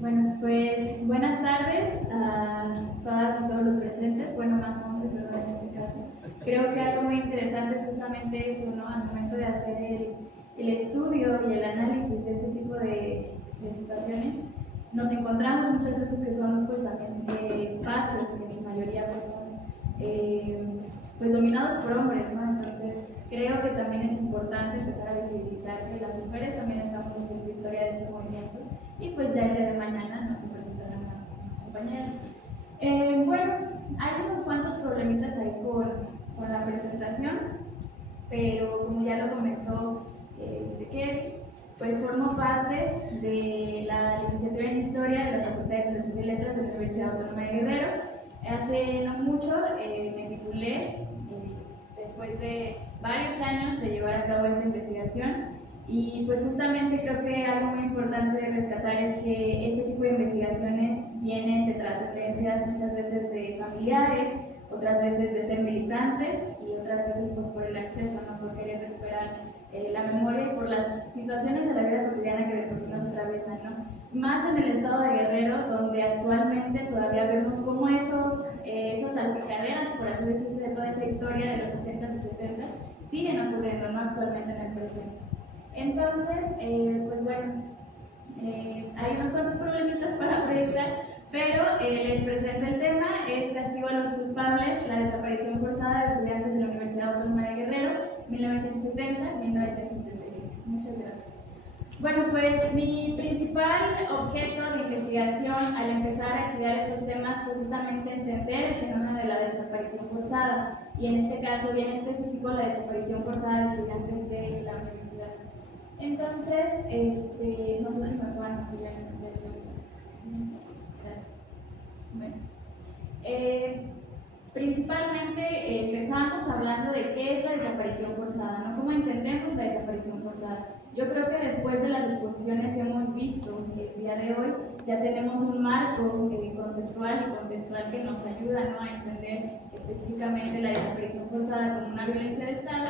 Bueno, pues buenas tardes a todas y todos los presentes, bueno, más hombres, ¿verdad? En este caso. Creo que algo muy interesante es justamente eso, ¿no? Al momento de hacer el estudio y el análisis de este tipo de situaciones, nos encontramos muchas veces que son pues también espacios que en su mayoría pues son pues dominados por hombres, ¿no? Entonces creo que también es importante empezar a visibilizar que las mujeres también estamos haciendo historia de estos movimientos y pues ya el día de mañana nos presentarán más compañeros. Bueno, hay unos cuantos problemitas ahí con la presentación, pero como ya lo comentó Kevin, pues formo parte de la licenciatura en Historia de la Facultad de Filosofía y Letras de la Universidad Autónoma de Guerrero. Hace no mucho me titulé, después de varios años de llevar a cabo esta investigación, y pues justamente creo que algo muy importante de rescatar es que este tipo de investigaciones vienen de trascendencias muchas veces de familiares, otras veces de ser militantes y otras veces pues por el acceso, ¿no? Por querer recuperar la memoria y por las situaciones de la vida cotidiana que de por sí nos atraviesan, ¿no? Más en el estado de Guerrero, donde actualmente todavía vemos cómo esas salpicaderas, por así decirse, de toda esa historia de los 60s y 70s siguen ocurriendo, ¿no? Actualmente en el presente. Entonces, pues bueno, hay unos cuantos problemitas para proyectar, pero les presento el tema, es Castigo a los culpables, la desaparición forzada de estudiantes de la Universidad Autónoma de Guerrero, 1970-1977. Muchas gracias. Bueno, pues mi principal objeto de investigación al empezar a estudiar estos temas fue justamente entender el fenómeno de la desaparición forzada, y en este caso bien específico la desaparición forzada de estudiantes de la universidad. Entonces, no sé si me puedan apoyar. Gracias. Bueno, principalmente empezamos hablando de qué es la desaparición forzada, ¿no? ¿Cómo entendemos la desaparición forzada? Yo creo que después de las exposiciones que hemos visto el día de hoy, ya tenemos un marco conceptual y contextual que nos ayuda, ¿no?, a entender específicamente la desaparición forzada como una violencia de Estado.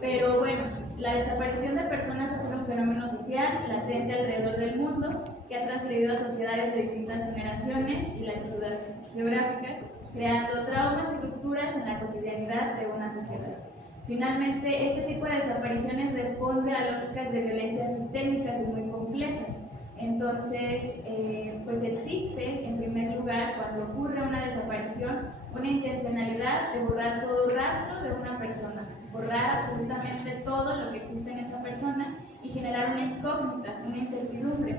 Pero bueno, la desaparición de personas es un fenómeno social latente alrededor del mundo que ha transgredido a sociedades de distintas generaciones y latitudes geográficas, creando traumas y rupturas en la cotidianidad de una sociedad. Finalmente, este tipo de desapariciones responde a lógicas de violencia sistémicas y muy complejas. Entonces, pues existe, en primer lugar, cuando ocurre una desaparición, una intencionalidad de borrar todo rastro de una persona, borrar absolutamente todo lo que existe en esa persona y generar una incógnita, una incertidumbre.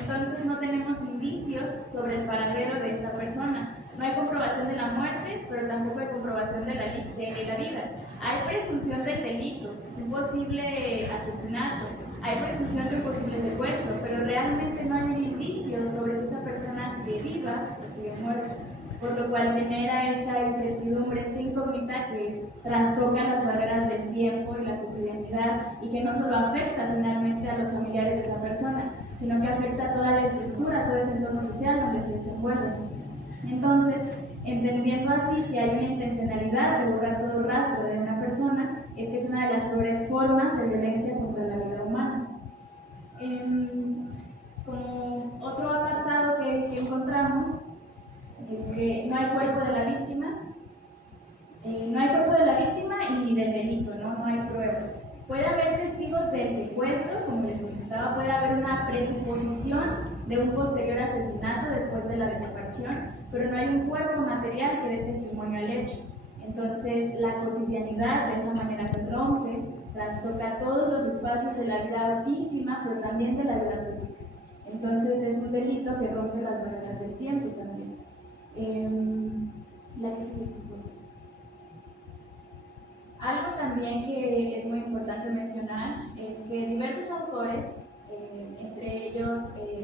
Entonces no tenemos indicios sobre el paradero de esta persona. No hay comprobación de la muerte, pero tampoco hay comprobación de la vida. Hay presunción del delito, un posible asesinato, hay presunción de un posible secuestro, pero realmente no hay un indicio sobre si esa persona sigue viva o sigue muerta, por lo cual genera esta incertidumbre, esta incógnita que trastoca las barreras del tiempo y la cotidianidad, y que no solo afecta finalmente a los familiares de esa persona, sino que afecta a toda la estructura, todo ese entorno social donde se desenvuelve. Entonces, entendiendo así que hay una intencionalidad de borrar todo rastro de una persona, es que es una de las peores formas de violencia contra la vida humana. Como otro apartado que encontramos es que no hay cuerpo de la víctima, no hay cuerpo de la víctima y ni del delito, no hay pruebas. Puede haber testigos del secuestro, como les comentaba, puede haber una presuposición de un posterior asesinato después de la desaparición, pero no hay un cuerpo material que dé testimonio al hecho. Entonces, la cotidianidad de esa manera se rompe, trastoca todos los espacios de la vida íntima, pero también de la vida pública. Entonces, es un delito que rompe las barreras del tiempo también. La que sigue. Algo también que es muy importante mencionar es que diversos autores, entre ellos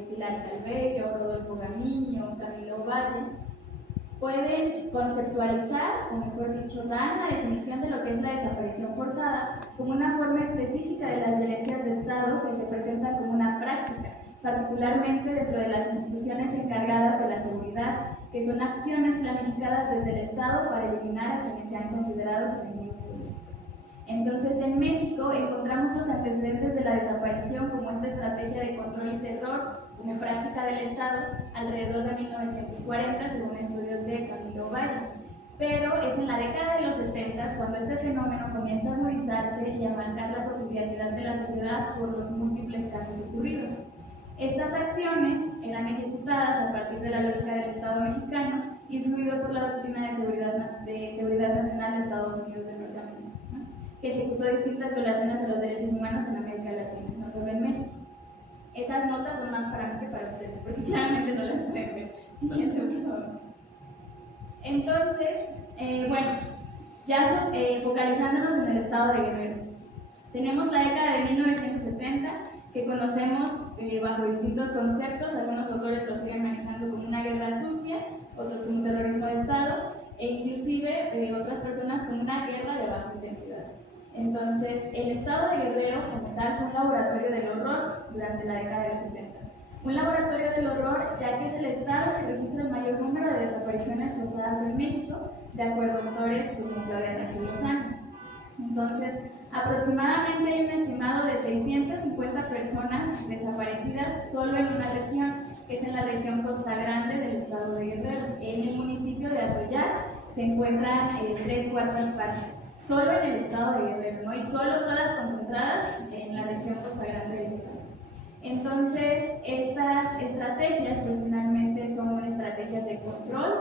Pilar Calvello, Rodolfo Gamiño, Camilo Valle, pueden conceptualizar, o mejor dicho, dar la definición de lo que es la desaparición forzada como una forma específica de las violencias de Estado que se presentan como una práctica, particularmente dentro de las instituciones encargadas de la seguridad, que son acciones planificadas desde el Estado para eliminar a quienes sean considerados enemigos políticos. Entonces, en México encontramos los antecedentes de la desaparición como esta estrategia como práctica del Estado alrededor de 1940, según estudios de Camilo Valle. Pero es en la década de los 70 cuando este fenómeno comienza a agudizarse y a marcar la cotidianidad de la sociedad por los múltiples casos ocurridos. Estas acciones eran ejecutadas a partir de la lógica del Estado mexicano, influido por la doctrina de seguridad nacional de Estados Unidos de Norteamérica, ¿no? Que ejecutó distintas violaciones a los derechos humanos en América Latina, no solo en México. Estas notas son más para mí que para ustedes, porque claramente no las pueden ver. Siguiente, por favor. Entonces, bueno, ya focalizándonos en el estado de Guerrero. Tenemos la década de 1970, que conocemos bajo distintos conceptos. Algunos autores lo siguen manejando como una guerra sucia, otros como un terrorismo de Estado, e inclusive otras personas como una guerra de baja intensidad. Entonces, el estado de Guerrero, como tal, fue un laboratorio del horror durante la década de los 70. Un laboratorio del horror, ya que es el estado que registra el mayor número de desapariciones forzadas en México, de acuerdo a autores como Claudia Rangel Lozano. Entonces, aproximadamente hay un estimado de 650 personas desaparecidas solo en una región, que es en la región Costa Grande del estado de Guerrero. En el municipio de Atoyac se encuentran 3/4 partes, solo en el estado de Guerrero, ¿no? Y solo todas concentradas en la región Costa Grande del estado. Entonces, estas estrategias, pues finalmente son estrategias de control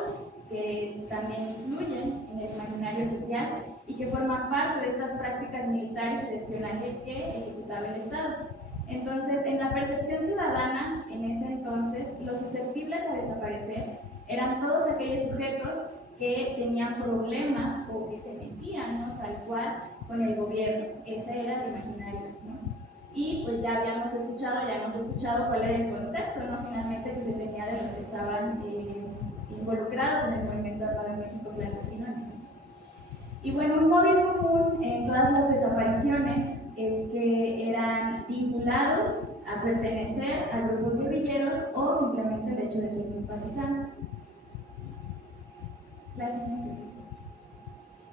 que también influyen en el imaginario social y que forman parte de estas prácticas militares y de espionaje que ejecutaba el Estado. Entonces, en la percepción ciudadana, en ese entonces, los susceptibles a desaparecer eran todos aquellos sujetos que tenían problemas o que se metían, ¿no?, tal cual, con el gobierno. Ese era el imaginario, ¿no? Y pues ya hemos escuchado cuál era el concepto, ¿no?, finalmente, que se tenía de los que estaban involucrados en el movimiento armado en México clandestino en ese entonces. Y bueno, un móvil común en todas las desapariciones es que eran vinculados a pertenecer a grupos guerrilleros o simplemente el hecho de ser simpatizantes. La siguiente.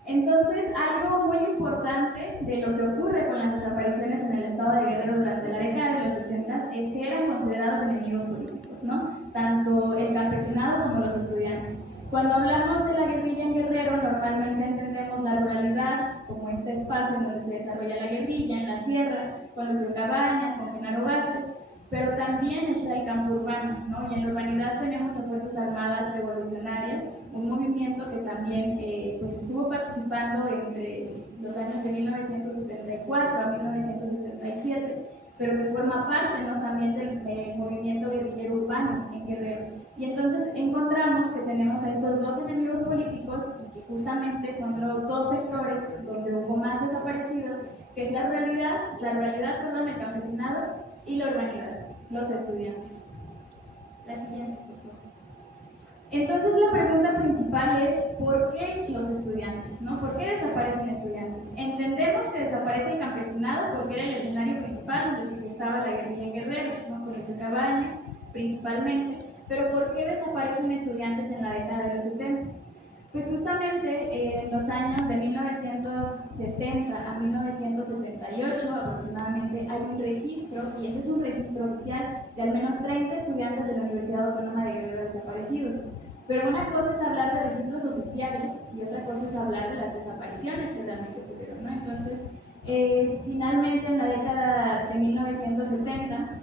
Entonces, algo muy importante de lo que ocurre con las desapariciones en el estado de Guerrero durante la década de los 70 es que eran considerados enemigos políticos, ¿no? Tanto el campesinado como los estudiantes. Cuando hablamos de la guerrilla en Guerrero, normalmente entendemos la ruralidad como este espacio en donde se desarrolla la guerrilla, en la sierra, con Lucio Cabañas, con Genaro Vázquez, pero también está el campo urbano, ¿no? Y en la urbanidad tenemos a Fuerzas Armadas Revolucionarias, un movimiento que también pues estuvo participando entre los años de 1974 a 1977, pero que forma parte, ¿no?, también del movimiento guerrillero urbano en Guerrero. Y entonces encontramos que tenemos a estos dos enemigos políticos y que justamente son los dos sectores donde hubo más desaparecidos, que es la ruralidad, el campesinado, y la urbanidad, los estudiantes. La siguiente, por favor. Entonces la pregunta principal es, ¿por qué los estudiantes, ¿no? ¿Por qué desaparecen estudiantes? Entendemos que desaparece el campesinado porque era el escenario principal donde se gestaba la guerrilla en Guerrero, ¿no?, con Lucio Cabañas principalmente. Pero ¿por qué desaparecen estudiantes en la década de los 70? Pues justamente en los años de 1970 a 1978 aproximadamente hay un registro, y ese es un registro oficial, de al menos 30 estudiantes de la Universidad Autónoma de Guerrero desaparecidos. Pero una cosa es hablar de registros oficiales y otra cosa es hablar de las desapariciones que realmente ocurrieron, ¿no? Entonces, finalmente en la década de 1970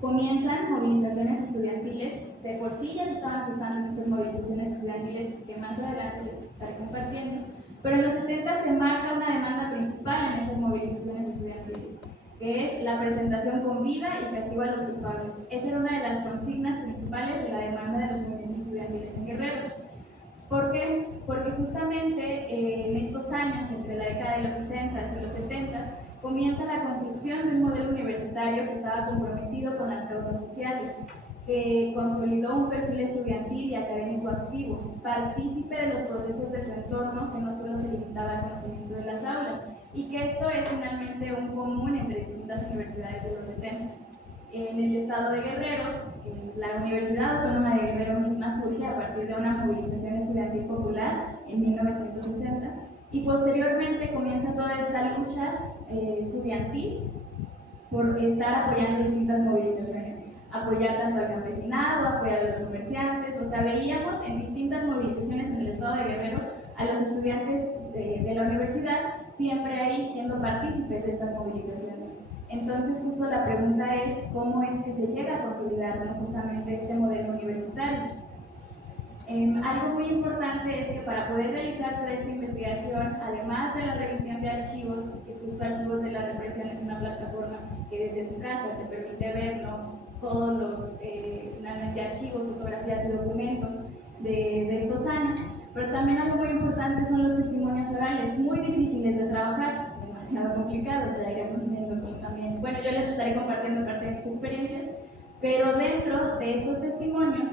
comienzan movilizaciones estudiantiles. De por sí ya se estaban gestando muchas movilizaciones estudiantiles que más adelante les estaré compartiendo, pero en los 70 se marca una demanda principal en estas movilizaciones estudiantiles, que es la presentación con vida y castigo a los culpables. Esa era una de las consignas principales de la demanda de los movimientos estudiantiles en Guerrero. ¿Por qué? Porque justamente en estos años, entre la década de los 60 y los 70, comienza la construcción de un modelo universitario que estaba comprometido con las causas sociales, que consolidó un perfil estudiantil y académico activo, partícipe de los procesos de su entorno, que no solo se limitaba al conocimiento de las aulas, y que esto es finalmente un común entre distintas universidades de los 70. En el estado de Guerrero, la Universidad Autónoma de Guerrero misma surge a partir de una movilización estudiantil popular en 1960, y posteriormente comienza toda esta lucha estudiantil por estar apoyando distintas movilizaciones. apoyar tanto al campesinado, apoyar a los comerciantes, o sea, veíamos en distintas movilizaciones en el estado de Guerrero a los estudiantes de la universidad siempre ahí siendo partícipes de estas movilizaciones. Entonces, justo la pregunta es cómo es que se llega a consolidar, ¿no?, justamente este modelo universitario. Algo muy importante es que para poder realizar toda esta investigación, además de la revisión de archivos, que justo Archivos de la Represión es una plataforma que desde tu casa te permite ver, ¿no?, todos los finalmente archivos, fotografías y documentos de estos años, pero también algo muy importante son los testimonios orales, muy difíciles de trabajar, demasiado complicados, ya iremos viendo también. Bueno, yo les estaré compartiendo parte de mis experiencias, pero dentro de estos testimonios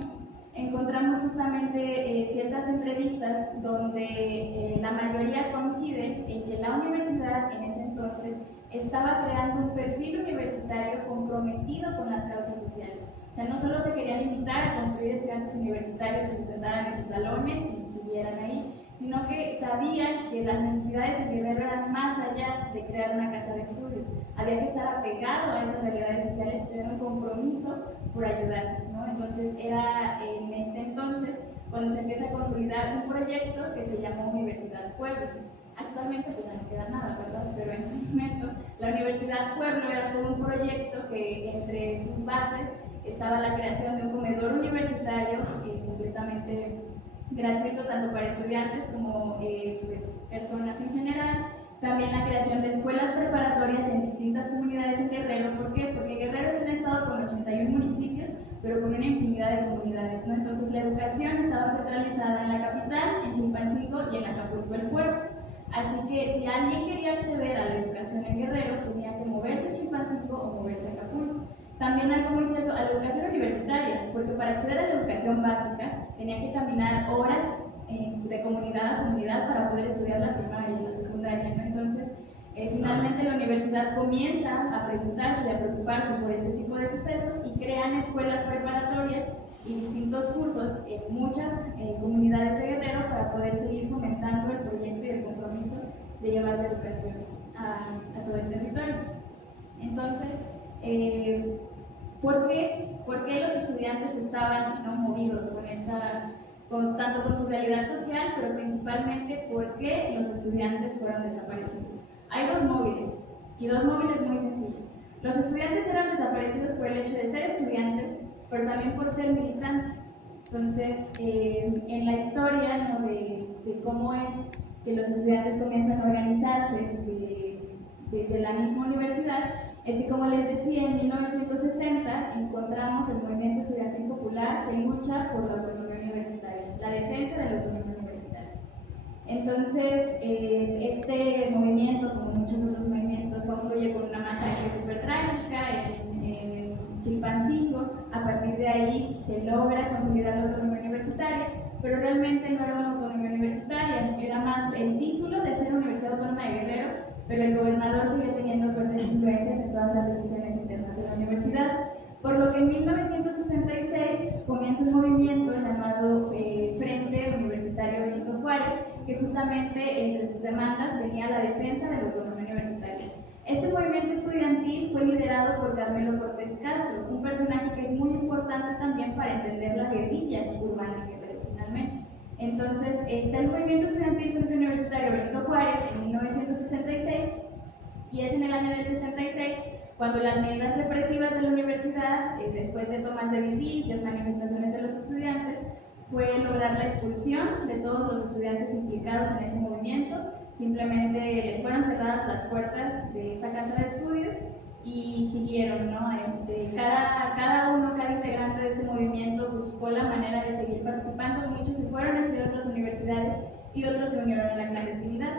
encontramos justamente ciertas entrevistas donde la mayoría coincide en que la universidad en ese entonces estaba creando un perfil universitario comprometido con las causas sociales. O sea, no solo se querían limitar a construir estudiantes universitarios que se sentaran en sus salones y siguieran ahí, sino que sabían que las necesidades de Guerrero eran más allá de crear una casa de estudios. Había que estar apegado a esas realidades sociales y tener un compromiso por ayudar, ¿no? Entonces era en este entonces cuando se empieza a consolidar un proyecto que se llamó Universidad Pueblo. Actualmente pues ya no queda nada, ¿verdad? Pero en su momento la Universidad Pueblo era todo un proyecto que entre sus bases estaba la creación de un comedor universitario completamente gratuito tanto para estudiantes como pues, personas en general. También la creación de escuelas preparatorias en distintas comunidades en Guerrero. ¿Por qué? Porque Guerrero es un estado con 81 municipios, pero con una infinidad de comunidades, ¿no? Entonces la educación estaba centralizada en la capital, en Chilpancingo y en Acapulco, el puerto. Así que si alguien quería acceder a la educación en Guerrero, tenía que moverse a Chilpancingo o moverse a Acapulco. También algo muy cierto, a la educación universitaria, porque para acceder a la educación básica tenía que caminar horas de comunidad a comunidad para poder estudiar la primaria y la secundaria, ¿no? Entonces, finalmente la universidad comienza a preguntarse y a preocuparse por este tipo de sucesos y crean escuelas preparatorias y distintos cursos en muchas comunidades de Guerrero para poder seguir fomentando el proyecto y el compromiso de llevar la educación a todo el territorio. Entonces, ¿por qué los estudiantes estaban, ¿no?, movidos tanto con su realidad social, pero principalmente por qué los estudiantes fueron desaparecidos? Hay dos móviles, y dos móviles muy sencillos. Los estudiantes eran desaparecidos por el hecho de ser estudiantes, pero también por ser militantes. Entonces, en la historia, ¿no?, de cómo es que los estudiantes comienzan a organizarse desde la misma universidad, es que, como les decía, en 1960 encontramos el movimiento estudiantil popular que lucha por la autonomía universitaria, la defensa de la autonomía universitaria. Entonces, este movimiento, como muchos otros movimientos, concluye con una masacre súper trágica en Chilpancingo. A partir de ahí se logra consolidar la autonomía universitaria, pero realmente no era una autonomía universitaria, era más el título de ser Universidad Autónoma de Guerrero, pero el gobernador sigue teniendo fuertes influencias en todas las decisiones internas de la universidad, por lo que en 1966 comienza un movimiento llamado Frente Universitario Benito Juárez, que justamente entre sus demandas tenía la defensa de la autonomía universitaria. Este movimiento estudiantil fue liderado por Carmelo Cortés Castro, un personaje que es muy importante también para entender la guerrilla urbana en Guerrero, finalmente. Entonces, está el movimiento estudiantil Frente Universitario Benito Juárez en 1966, y es en el año del 66 cuando las medidas represivas de la universidad, después de tomas de edificios, manifestaciones de los estudiantes, fue lograr la expulsión de todos los estudiantes implicados en ese movimiento. Simplemente les fueron cerradas las puertas de esta casa de estudios y siguieron, ¿no? Cada integrante de este movimiento buscó la manera de seguir participando. Muchos se fueron a estudiar a otras universidades y otros se unieron a la clandestinidad.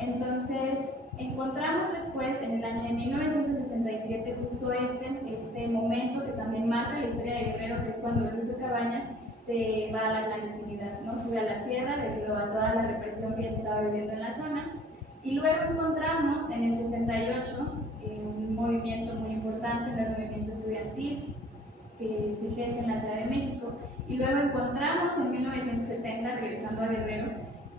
Entonces, encontramos después, en el año de 1967, justo este momento que también marca la historia de Guerrero, que es cuando Lucio Cabañas se va a la clandestinidad, ¿no? Sube a la sierra debido a toda la represión que ya se estaba viviendo en la zona. Y luego encontramos en el 68 un movimiento muy importante, el movimiento estudiantil, que se gesta en la Ciudad de México. Y luego encontramos en 1970, regresando a Guerrero,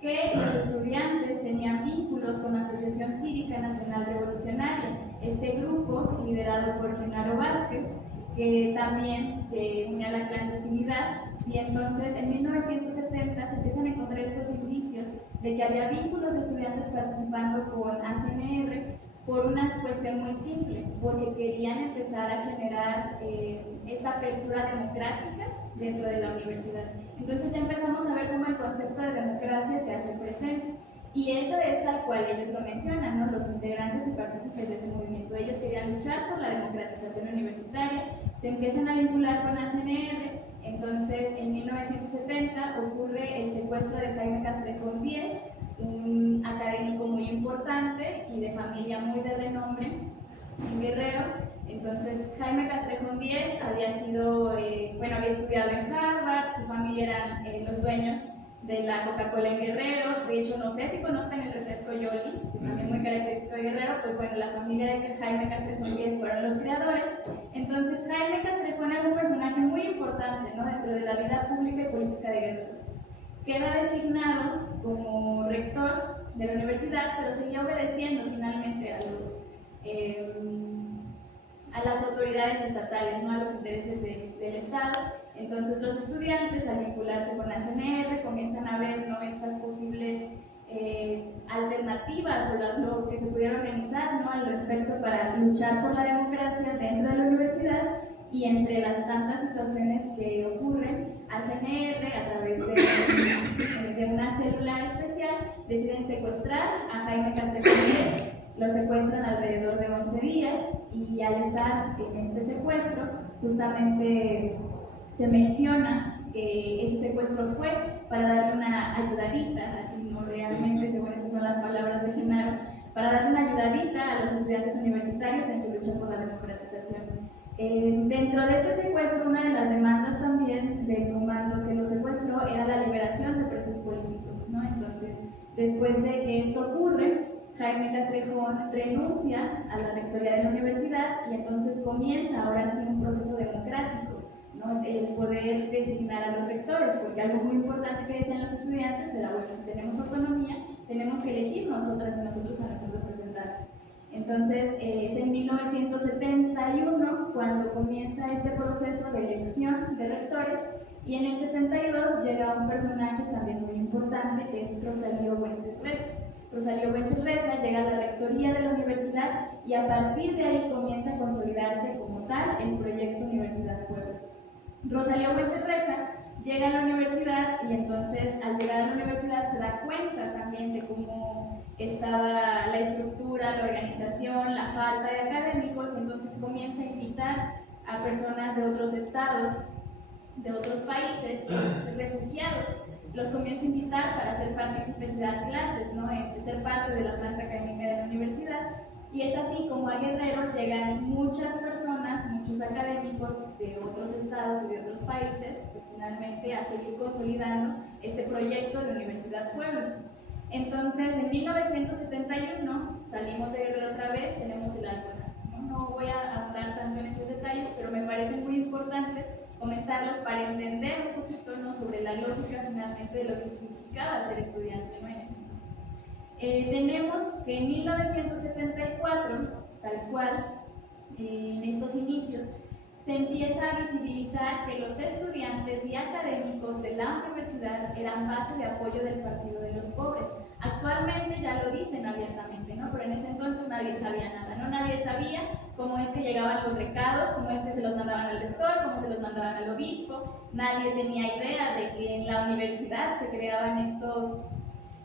que los estudiantes tenían vínculos con la Asociación Cívica Nacional Revolucionaria, este grupo liderado por Genaro Vázquez, que también se une a la clandestinidad, y entonces en 1970 se empiezan a encontrar estos indicios de que había vínculos de estudiantes participando con ACNR por una cuestión muy simple, porque querían empezar a generar esta apertura democrática dentro de la universidad. Entonces ya empezamos a ver cómo el concepto de democracia se hace presente. Y eso es tal cual ellos lo mencionan, ¿no? Los integrantes y partícipes de ese movimiento. Ellos querían luchar por la democratización universitaria, se empiezan a vincular con ACNR. Entonces, en 1970 ocurre el secuestro de Jaime Castrejón Díez, un académico muy importante y de familia muy de renombre en Guerrero. Entonces, Jaime Castrejón Díez había sido, había estudiado en Harvard, su familia eran los dueños de la Coca-Cola en Guerrero. De hecho, no sé si conozcan el refresco Yoli, que también muy característico de Guerrero. Pues bueno, la familia de Jaime Castrejón Díez fueron los creadores. Entonces, Jaime Castrejón era un personaje muy importante, ¿no?, dentro de la vida pública y política de Guerrero. Queda designado como rector de la universidad, pero seguía obedeciendo finalmente a las autoridades estatales, ¿no?, a los intereses del Estado. Entonces los estudiantes, al vincularse con la CNR, comienzan a ver, ¿no?, estas posibles alternativas o lo que se pudiera organizar, ¿no?, al respecto para luchar por la democracia dentro de la universidad. Y entre las tantas situaciones que ocurren, ACNR, a través de una célula especial, deciden secuestrar a Jaime Castrejón Díez. Lo secuestran alrededor de 11 días, y al estar en este secuestro, justamente se menciona que ese secuestro fue para darle una ayudadita, así no realmente, según estas son las palabras de Genaro, para darle una ayudadita a los estudiantes universitarios en su lucha por la democratización. Dentro de este secuestro, una de las demandas también del comando que lo secuestró era la liberación de presos políticos, ¿no? Entonces, después de que esto ocurre, Jaime Castrejón renuncia a la rectoría de la universidad, y entonces comienza ahora sí un proceso democrático, ¿no?, el poder designar a los rectores, porque algo muy importante que decían los estudiantes era, bueno, si tenemos autonomía, tenemos que elegir nosotras y nosotros a nuestros representantes. Entonces, es en 1971 cuando comienza este proceso de elección de rectores, y en el 72 llega un personaje también muy importante, que es Rosalío Wences Reza. Rosalío Wences Reza llega a la rectoría de la universidad, y a partir de ahí comienza a consolidarse como tal el proyecto Universidad Puebla. Rosalío Wences Reza llega a la universidad, y entonces al llegar a la universidad se da cuenta también de cómo estaba la estructura, la organización, la falta de académicos. Entonces comienza a invitar a personas de otros estados, de otros países, refugiados, los comienza a invitar para ser partícipes y dar clases, ¿no?, ser parte de la planta académica de la universidad. Y es así como a Guerrero llegan muchas personas, muchos académicos de otros estados y de otros países, pues finalmente a seguir consolidando este proyecto de Universidad Puebla. Entonces, en 1971 salimos de Guerrero otra vez, tenemos el Alto Nacional. No voy a ahondar tanto en esos detalles, pero me parecen muy importantes comentarlos para entender un poquito, ¿no?, sobre la lógica finalmente de lo que significaba ser estudiante, ¿no?, en ese entonces. Tenemos que en 1974, tal cual, en estos inicios, se empieza a visibilizar que los estudiantes y académicos de la universidad eran base de apoyo del Partido de los Pobres. Actualmente ya lo dicen abiertamente, ¿no?, pero en ese entonces nadie sabía nada, ¿no? Nadie sabía cómo es que llegaban los recados, cómo es que se los mandaban al rector, cómo se los mandaban al obispo. Nadie tenía idea de que en la universidad se creaban estos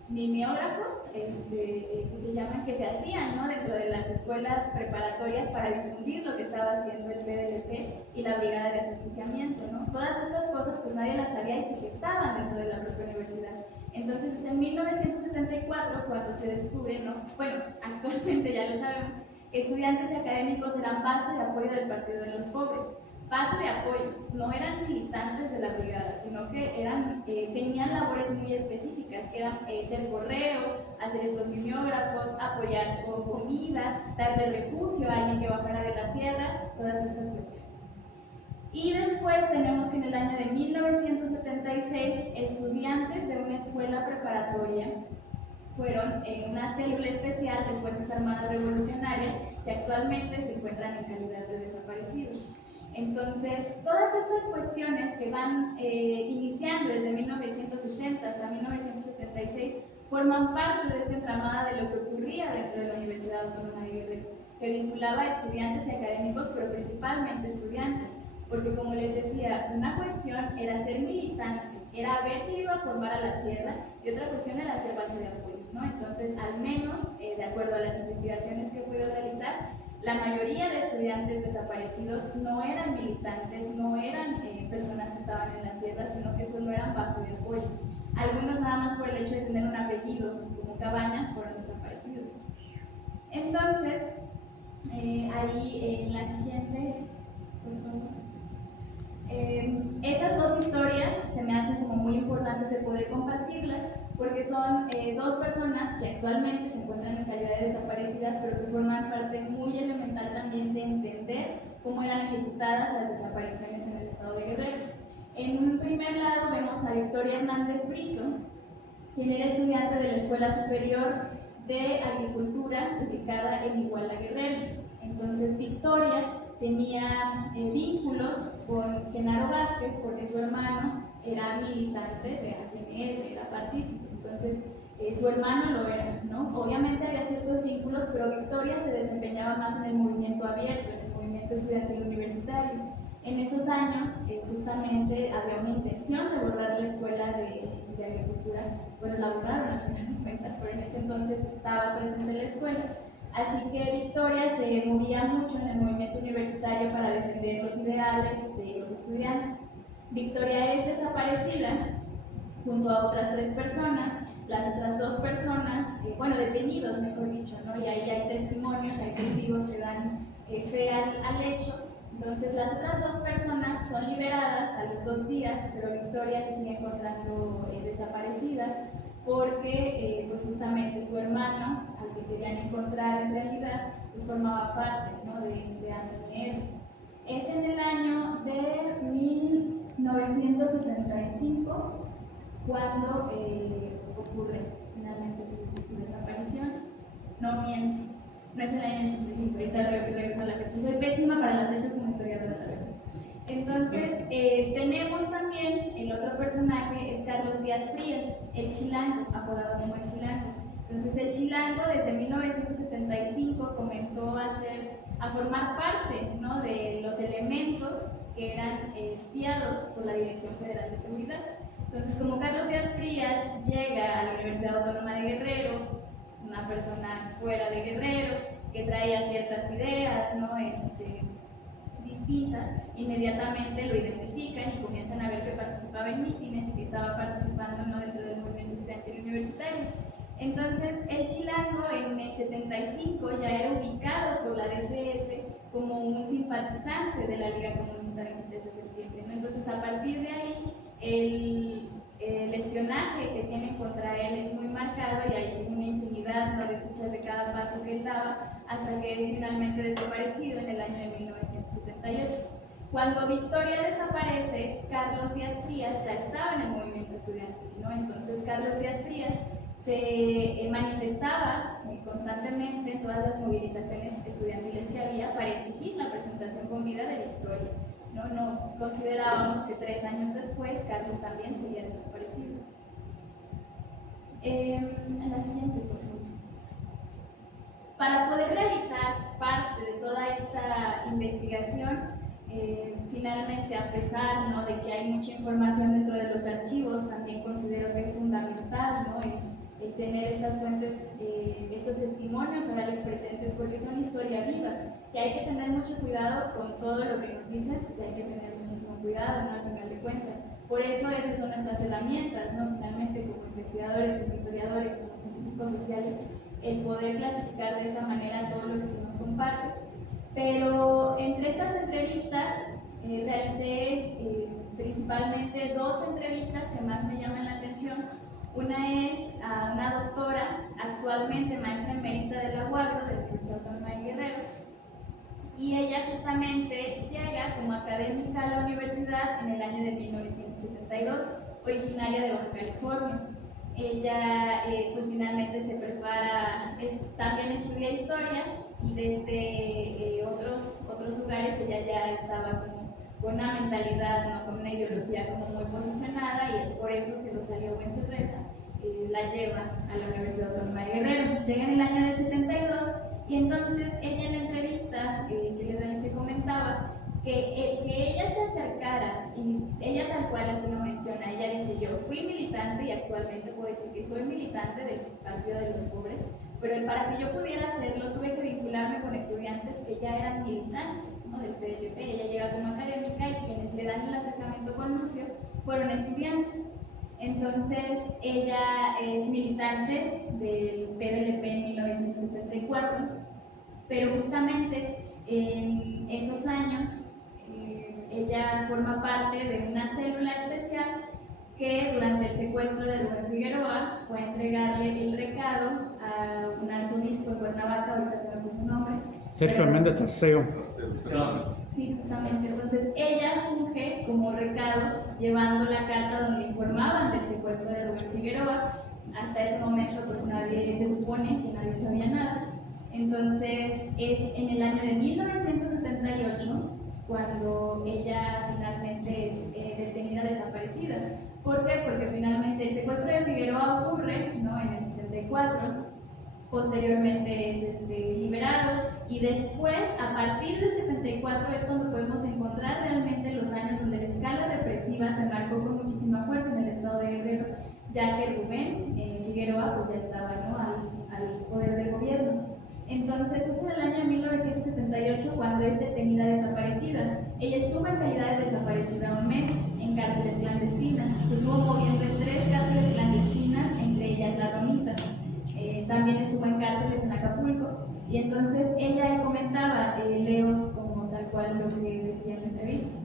mimeógrafos, que se llaman, que se hacían, ¿no?, dentro de las escuelas preparatorias para difundir lo que estaba haciendo el PDLP y la Brigada de Ajusticiamiento, ¿no? Todas estas cosas pues nadie las sabía y se gestaban dentro de la propia universidad. Entonces es en 1974 cuando se descubre, ¿no?, bueno, actualmente ya lo sabemos, que estudiantes y académicos eran base de apoyo del Partido de los Pobres. Base de apoyo, no eran militantes de la brigada, sino que tenían labores muy específicas, que eran ser correo, hacer estos mimeógrafos, apoyar con comida, darle refugio a alguien que bajara de la sierra, todas estas cuestiones. Y después tenemos que en el año de 1976, estudiantes de una escuela preparatoria fueron en una célula especial de Fuerzas Armadas Revolucionarias, que actualmente se encuentran en calidad de desaparecidos. Entonces, Entonces, todas estas cuestiones que van iniciando desde 1960 hasta 1976 forman parte de esta entramada de lo que ocurría dentro de la Universidad Autónoma de Guerrero, que vinculaba a estudiantes y académicos, pero principalmente estudiantes, porque como les decía, una cuestión era ser militante, era haberse ido a formar a la sierra, y otra cuestión era ser base de apoyo, ¿no? Entonces, al menos, de acuerdo a las investigaciones que pude realizar, la mayoría de estudiantes desaparecidos no eran militantes, no eran personas que estaban en las sierras, sino que solo eran base de apoyo. Algunos nada más por el hecho de tener un apellido, como Cabañas, fueron desaparecidos. Entonces, ahí en la siguiente, por favor. Esas dos historias se me hacen como muy importantes de poder compartirlas, porque son dos personas que actualmente se encuentran en calidad de desaparecidas, pero que forman parte muy elemental también de entender cómo eran ejecutadas las desapariciones en el estado de Guerrero. En un primer lado vemos a Victoria Hernández Brito, quien era estudiante de la Escuela Superior de Agricultura ubicada en Iguala, Guerrero. Entonces Victoria tenía vínculos con Genaro Vázquez porque su hermano era militante de ACNR, era partícipe. Entonces su hermano lo era, ¿no? Obviamente había ciertos vínculos, pero Victoria se desempeñaba más en el movimiento abierto, en el movimiento estudiantil universitario. En esos años, justamente había una intención de borrar la escuela de agricultura. Bueno, la borraron al final de cuentas, pero en ese entonces estaba presente en la escuela. Así que Victoria se movía mucho en el movimiento universitario para defender los ideales de los estudiantes. Victoria es desaparecida junto a otras 3 personas. Las otras 2 personas, bueno, detenidos mejor dicho, ¿no? Y ahí hay testimonios, hay testigos que dan fe al hecho. Entonces las otras 2 personas son liberadas a los 2 días, pero Victoria se sigue encontrando desaparecida porque pues justamente su hermano, al que querían encontrar en realidad, pues formaba parte, ¿no? de ACNR. Es en el año de 1975 cuando ocurre finalmente su desaparición. No miento, no es el año 75, ahorita regreso a la fecha. Soy pésima para las fechas como historiadora, la verdad. Entonces, tenemos también el otro personaje, es Carlos Díaz Frías, el chilango, apodado como el chilango. Entonces, el chilango desde 1975 comenzó a formar parte, ¿no? de los elementos que eran espiados por la Dirección Federal de Seguridad. Entonces, como Carlos Díaz Frías llega a la Universidad Autónoma de Guerrero, una persona fuera de Guerrero, que traía ciertas ideas, ¿no? Distintas, inmediatamente lo identifican y comienzan a ver que participaba en mítines y que estaba participando, ¿no? dentro del movimiento estudiantil universitario. Entonces, el chilango en el 75 ya era ubicado por la DFS como un simpatizante de la Liga Comunista 23 de septiembre, ¿no? Entonces, a partir de ahí, el espionaje que tienen contra él es muy marcado y hay una infinidad, ¿no? de fichas de cada paso que él daba hasta que es finalmente desaparecido en el año de 1978. Cuando Victoria desaparece, Carlos Díaz Frías ya estaba en el movimiento estudiantil, ¿no? Entonces Carlos Díaz Frías se manifestaba constantemente en todas las movilizaciones estudiantiles que había para exigir la presentación con vida de Victoria. No considerábamos que 3 años después Carlos también sería desaparecido. En la siguiente, por favor. Para poder realizar parte de toda esta investigación, finalmente, a pesar, ¿no? de que hay mucha información dentro de los archivos, también considero que es fundamental, ¿no? el tener estas fuentes, estos testimonios orales presentes, porque son historia viva, que hay que tener mucho cuidado con todo lo que nos dicen, pues hay que tener muchísimo cuidado, ¿no? al final de cuentas. Por eso esas son nuestras herramientas, ¿no? Finalmente, como investigadores, como historiadores, como científicos sociales, el poder clasificar de esta manera todo lo que se nos comparte. Pero entre estas entrevistas realicé principalmente 2 entrevistas que más me llaman la atención. Una es a una doctora, actualmente maestra emérita de la UAGRO, de la Universidad Autónoma de Guerrero, y ella justamente llega como académica a la universidad en el año de 1972, originaria de Baja California. Ella pues finalmente se prepara, también estudia historia y desde otros lugares ella ya estaba con una mentalidad, ¿no? Con una ideología como muy posicionada, y es por eso que Rosalía Buen Cerveza la lleva a la Universidad Autónoma de Guerrero. Llega en el año del 72 y entonces ella en la entrevista que les realicé comentaba que ella se acercara, y ella tal cual así lo menciona, ella dice: yo fui militante y actualmente puedo decir que soy militante del Partido de los Pobres, pero para que yo pudiera hacerlo tuve que vincularme con estudiantes que ya eran militantes, ¿no? Del PDLP. Ella llega como académica y quienes le dan el acercamiento con Lucio fueron estudiantes. Entonces ella es militante del PDLP en 1974, pero justamente en esos años ella forma parte de una célula especial que durante el secuestro de Rubén Figueroa fue a entregarle el recado a un arzobispo en Cuernavaca, ahorita se me puso su nombre. Sergio Méndez Arceo. Sí, justamente. Entonces ella funge como recado, llevando la carta donde informaban del secuestro de Rubén Figueroa. Hasta ese momento pues nadie, se supone que nadie sabía nada. Entonces es en el año de 1978 cuando ella finalmente es detenida, desaparecida. ¿Por qué? Porque finalmente el secuestro de Figueroa ocurre, ¿no?, en el 74, posteriormente es liberado, y después, a partir del 74, es cuando podemos encontrar realmente los años donde la escala represiva se marcó con muchísima fuerza en el estado de Guerrero, ya que Rubén Figueroa pues ya estaba, ¿no?, al poder del gobierno. Entonces es en el año 1978 cuando es detenida desaparecida. Ella estuvo en calidad de desaparecida un mes en cárceles clandestinas. Se estuvo moviendo en 3 cárceles clandestinas, entre ellas La Romita. También estuvo en cárceles en Acapulco. Y entonces ella comentaba, leo como tal cual lo que decía en la entrevista: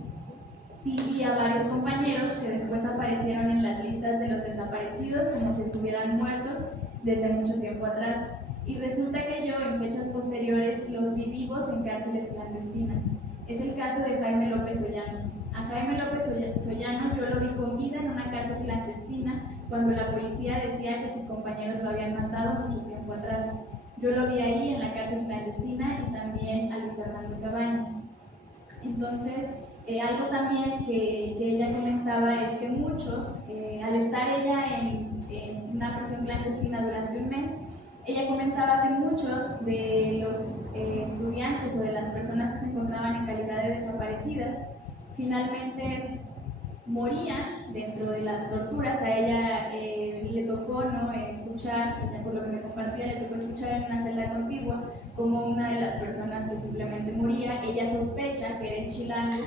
sí vi a varios compañeros que después aparecieron en las listas de los desaparecidos como si estuvieran muertos desde mucho tiempo atrás. Y resulta que yo, en fechas posteriores, los vi vivos en cárceles clandestinas. Es el caso de Jaime López Ollano. A Jaime López Ollano yo lo vi con vida en una cárcel clandestina cuando la policía decía que sus compañeros lo habían matado mucho tiempo atrás. Yo lo vi ahí en la cárcel clandestina, y también a Luis Armando Cabañas. Entonces, algo también que ella comentaba es que muchos, al estar ella en una prisión clandestina durante un mes, ella comentaba que muchos de los estudiantes o de las personas que se encontraban en calidad de desaparecidas finalmente morían dentro de las torturas. A ella le tocó, ¿no?, escuchar, ella por lo que me compartía, le tocó escuchar en una celda contigua como una de las personas que simplemente moría. Ella sospecha que era el chilango,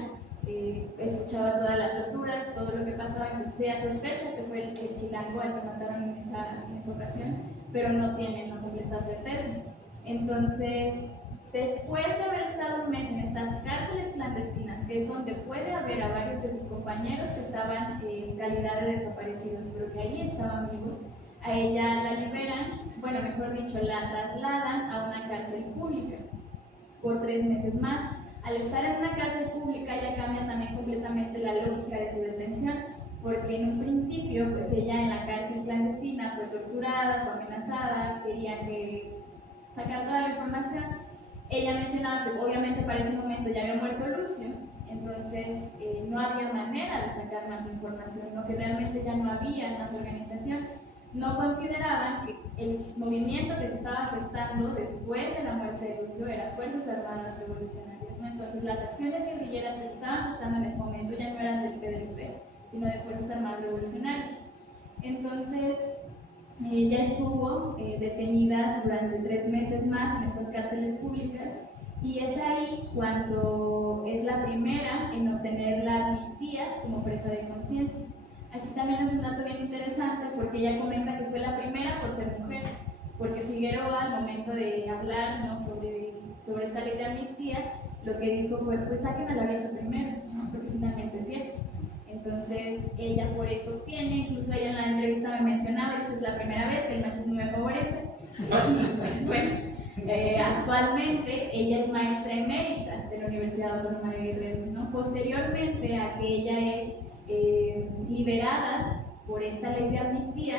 escuchaba todas las torturas, todo lo que pasaba, entonces ella sospecha que fue el chilango al que mataron en esa ocasión, pero no tiene completa certeza. Entonces, después de haber estado un mes en estas cárceles clandestinas, que es donde puede haber a varios de sus compañeros que estaban en calidad de desaparecidos, pero que ahí estaban vivos, a ella la liberan, bueno, mejor dicho, la trasladan a una cárcel pública por 3 meses más. Al estar en una cárcel pública ya cambia también completamente la lógica de su detención, porque en un principio, pues ella en la cárcel clandestina fue torturada, fue amenazada, quería sacar toda la información. Ella mencionaba que obviamente para ese momento ya había muerto Lucio, entonces no había manera de sacar más información, ¿no?, que realmente ya no había más organización. No consideraban que el movimiento que se estaba gestando después de la muerte de Lucio era Fuerzas Armadas Revolucionarias, ¿no? Entonces las acciones guerrilleras que se estaban gestando en ese momento ya no eran del PDLP, sino de Fuerzas Armadas Revolucionarias. Entonces ella estuvo detenida durante 3 meses más en estas cárceles públicas, y es ahí cuando es la primera en obtener la amnistía como presa de conciencia. Aquí también es un dato bien interesante porque ella comenta que fue la primera por ser mujer, porque Figueroa al momento de hablar, ¿no?, sobre esta ley de amnistía, lo que dijo fue: pues saquen a la vieja primero, ¿no?, porque finalmente es vieja. Entonces ella por eso obtiene, incluso ella en la entrevista me mencionaba: esa es la primera vez que el machismo me favorece. Y pues bueno, actualmente ella es maestra emérita de la Universidad Autónoma de Guerrero, ¿no? Posteriormente a que ella es liberada por esta ley de amnistía,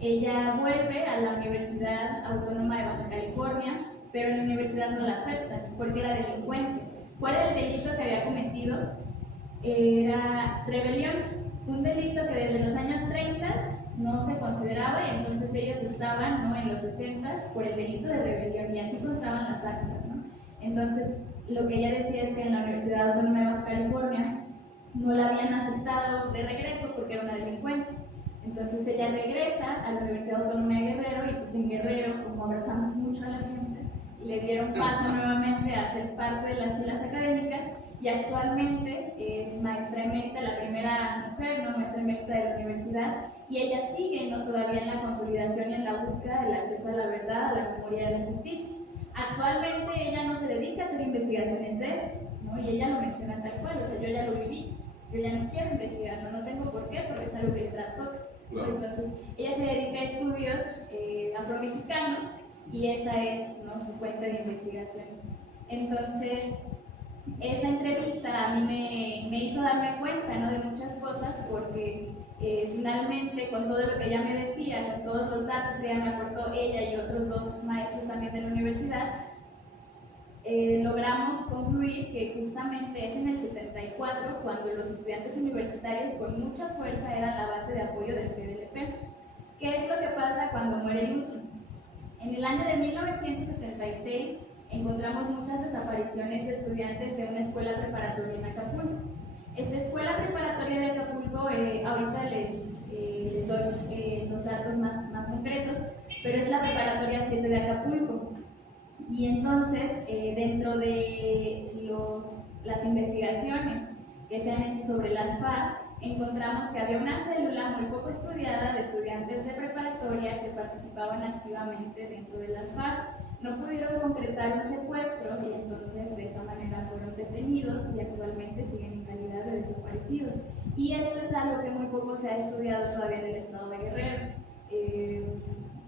ella vuelve a la Universidad Autónoma de Baja California, pero en la universidad no la aceptan porque era delincuente. ¿Cuál era el delito que había cometido? era rebelión, un delito que desde los años 30 no se consideraba, y entonces ellos estaban, ¿no?, en los 60 por el delito de rebelión, y así constaban las actas, ¿no? Entonces, lo que ella decía es que en la Universidad Autónoma de Baja California no la habían aceptado de regreso porque era una delincuente. Entonces ella regresa a la Universidad Autónoma de Guerrero, y pues en Guerrero, como abrazamos mucho a la gente, le dieron paso nuevamente a ser parte de las filas académicas, y actualmente es maestra emérita, la primera mujer, ¿no?, maestra emérita de la universidad, y ella sigue, ¿no?, todavía en la consolidación y en la búsqueda del acceso a la verdad, a la memoria y a la justicia. Actualmente ella no se dedica a hacer investigaciones de esto, ¿no?, y ella lo menciona tal cual, o sea, yo ya lo viví, yo ya no quiero investigarlo, no tengo por qué, porque es algo que le trastoca. Claro. Entonces, ella se dedica a estudios afromexicanos, y esa es, ¿no?, su fuente de investigación. Entonces, esa entrevista a mí me hizo darme cuenta, ¿no?, de muchas cosas, porque finalmente, con todo lo que ella me decía, con todos los datos que ella me aportó, ella y otros dos maestros también de la universidad, logramos concluir que justamente es en el 74 cuando los estudiantes universitarios con mucha fuerza eran la base de apoyo del PDLP. ¿Qué es lo que pasa cuando muere Lucio? En el año de 1976 encontramos muchas desapariciones de estudiantes de una escuela preparatoria en Acapulco. Esta escuela preparatoria de Acapulco, ahorita les doy los datos más concretos, pero es la preparatoria 7 de Acapulco. Y entonces, dentro de las investigaciones que se han hecho sobre las FARC, encontramos que había una célula muy poco estudiada de estudiantes de preparatoria que participaban activamente dentro de las FARC. No pudieron concretar un secuestro, y entonces de esa manera fueron detenidos y actualmente siguen en calidad de desaparecidos. Y esto es algo que muy poco se ha estudiado todavía en el estado de Guerrero.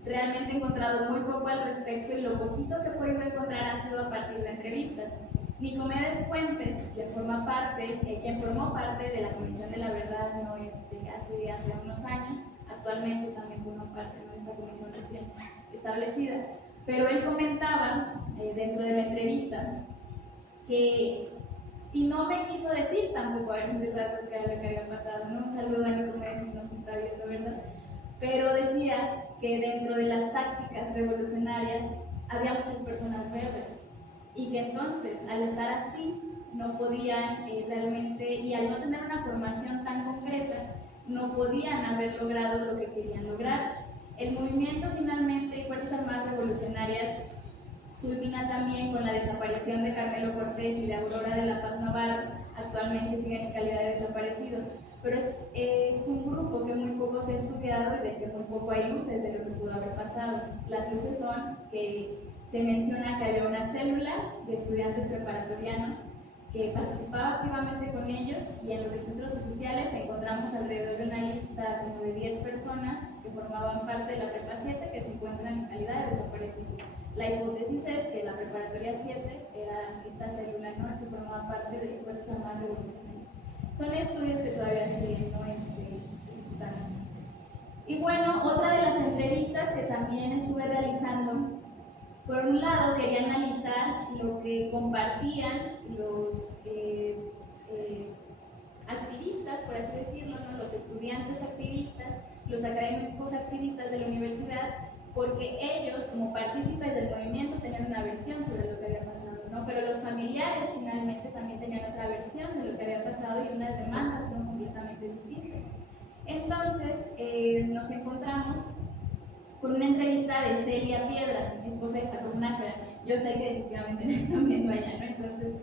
Realmente he encontrado muy poco al respecto, y lo poquito que he podido encontrar ha sido a partir de entrevistas. Nicomedes Fuentes, quien formó parte de la Comisión de la Verdad, ¿no?, hace unos años, actualmente también forma parte, ¿no?, de esta comisión recién establecida, pero él comentaba dentro de la entrevista que, y no me quiso decir tampoco a grandes rasgos que era lo que había pasado, ¿no? Un saludo a Nicomedes si nos está viendo, ¿verdad? Pero decía que dentro de las tácticas revolucionarias había muchas personas verdes, y que entonces, al estar así, no podían realmente, y al no tener una formación tan concreta, no podían haber logrado lo que querían lograr. El movimiento finalmente y Fuerzas Armadas Revolucionarias culmina también con la desaparición de Carmelo Cortés y de Aurora de la Paz Navarro. Actualmente siguen en calidad de desaparecidos, pero es un grupo que muy poco se ha estudiado y de que muy poco hay luces de lo que pudo haber pasado. Las luces son que se menciona que había una célula de estudiantes preparatorianos que participaba activamente con ellos, y en los registros oficiales encontramos alrededor de una lista como de 10 personas que formaban parte de la Prepa 7 que se encuentran en calidad de desaparecidos. La hipótesis es que la Preparatoria 7 era esta célula, ¿no?, que formaba parte de Fuerzas Armadas Revolucionarias. Son estudios que todavía siguen, ¿no?, ejecutándose. Y bueno, otra de las entrevistas que también estuve realizando, por un lado quería analizar lo que compartían los activistas, por así decirlo, ¿no?, los estudiantes activistas, los académicos activistas de la universidad, porque ellos, como partícipes del movimiento, tenían una versión sobre lo que había pasado, ¿no? Pero los familiares finalmente también tenían otra versión de lo que había pasado, y unas demandas, ¿no?, completamente distintas. Entonces, nos encontramos con una entrevista de Celia Piedra, esposa de Jacob Nájera. Yo sé que efectivamente me están viendo allá, ¿no? Entonces,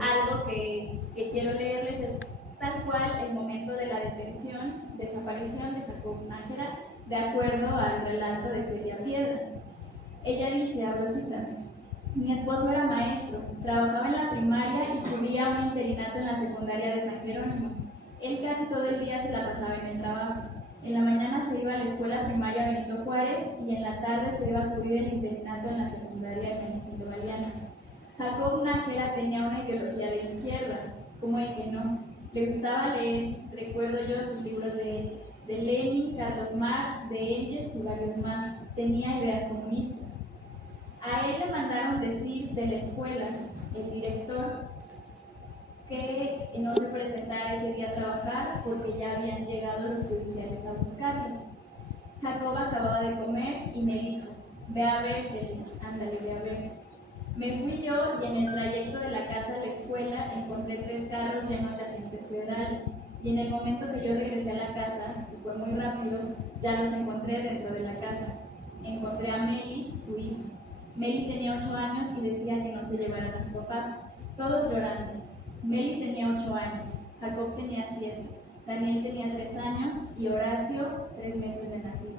algo que quiero leerles es tal cual el momento de la desaparición de Jacob Nájera, de acuerdo al relato de Celia Piedra. Ella dice, abro cita: mi esposo era maestro, trabajaba en la primaria y cubría un interinato en la secundaria de San Jerónimo. Él casi todo el día se la pasaba en el trabajo. En la mañana se iba a la escuela primaria Benito Juárez, y en la tarde se iba a cubrir el interinato en la secundaria Benito Galeana. Jacob Nájera tenía una ideología de izquierda, como el que no. Le gustaba leer, recuerdo yo, sus libros de Lenin, Carlos Marx, de Engels y varios más. Tenía ideas comunistas. A él le mandaron decir de la escuela, el director, que no se presentara ese día a trabajar porque ya habían llegado los judiciales a buscarlo. Jacob acababa de comer y me dijo: ve a ver, Celia, ándale, ve a ver. Me fui yo y en el trayecto de la casa a la escuela encontré 3 carros llenos de agentes federales. Y en el momento que yo regresé a la casa, que fue muy rápido, ya los encontré dentro de la casa. Encontré a Meli, su hija. Meli tenía 8 años y decía que no se llevaran a su papá. Todos llorando. Meli tenía 8 años, Jacob tenía 7, Daniel tenía 3 años y Horacio 3 meses de nacido.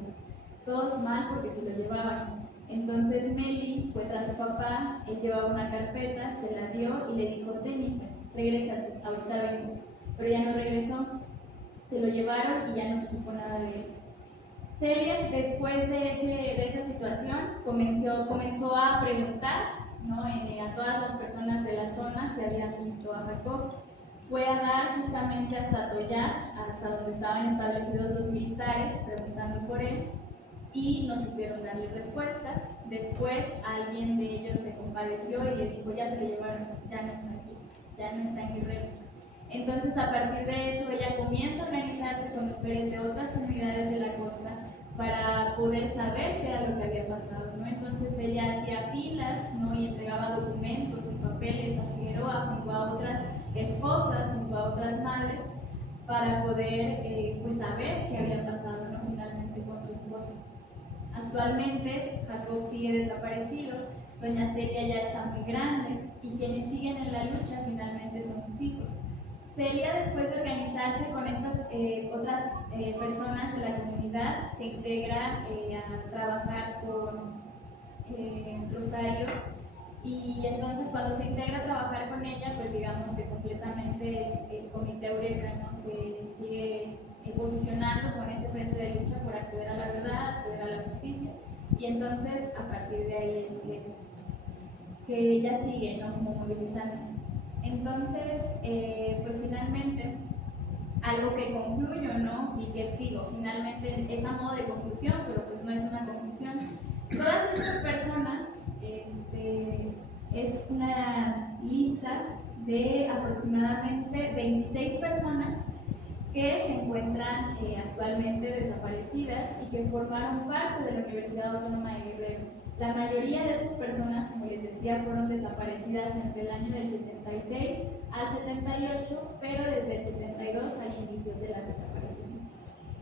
Todos mal porque se lo llevaban. Entonces Meli fue tras su papá, él llevaba una carpeta, se la dio y le dijo: ten, hija, regrésate, ahorita vengo. Pero ya no regresó, se lo llevaron y ya no se supo nada de él. Celia, después de esa situación, comenzó a preguntar, ¿no?, a todas las personas de la zona si habían visto a Jacob. Fue a dar justamente hasta Atoyac, hasta donde estaban establecidos los militares, preguntando por él, y no supieron darle respuesta. Después alguien de ellos se compadeció y le dijo: ya se lo llevaron, ya no está aquí, ya no está en Guerrero. Entonces, a partir de eso, ella comienza a organizarse con mujeres de otras comunidades de la costa para poder saber qué era lo que había pasado, ¿no? Entonces ella hacía filas, ¿no?, y entregaba documentos y papeles a Figueroa junto a otras esposas, junto a otras madres, para poder pues saber qué había pasado, ¿no?, finalmente con su esposo. Actualmente Jacob sigue desaparecido, doña Celia ya está muy grande y quienes siguen en la lucha finalmente son sus hijos. Celia, después de organizarse con estas otras personas de la comunidad, se integra a trabajar con Rosario, y entonces cuando se integra a trabajar con ella, pues digamos que completamente el Comité Eureka, ¿no?, se sigue posicionando con ese frente de lucha por acceder a la verdad, acceder a la justicia, y entonces a partir de ahí es que ella sigue, ¿no?, como movilizándose. Entonces, pues finalmente, algo que concluyo, ¿no?, y que digo, finalmente es a modo de conclusión, pero pues no es una conclusión. Todas estas personas, es una lista de aproximadamente 26 personas que se encuentran actualmente desaparecidas y que formaron parte de la Universidad Autónoma de Guerrero. La mayoría de estas personas, como les decía, fueron desaparecidas entre el año del 76 al 78, pero desde el 72 hay indicios de las desapariciones.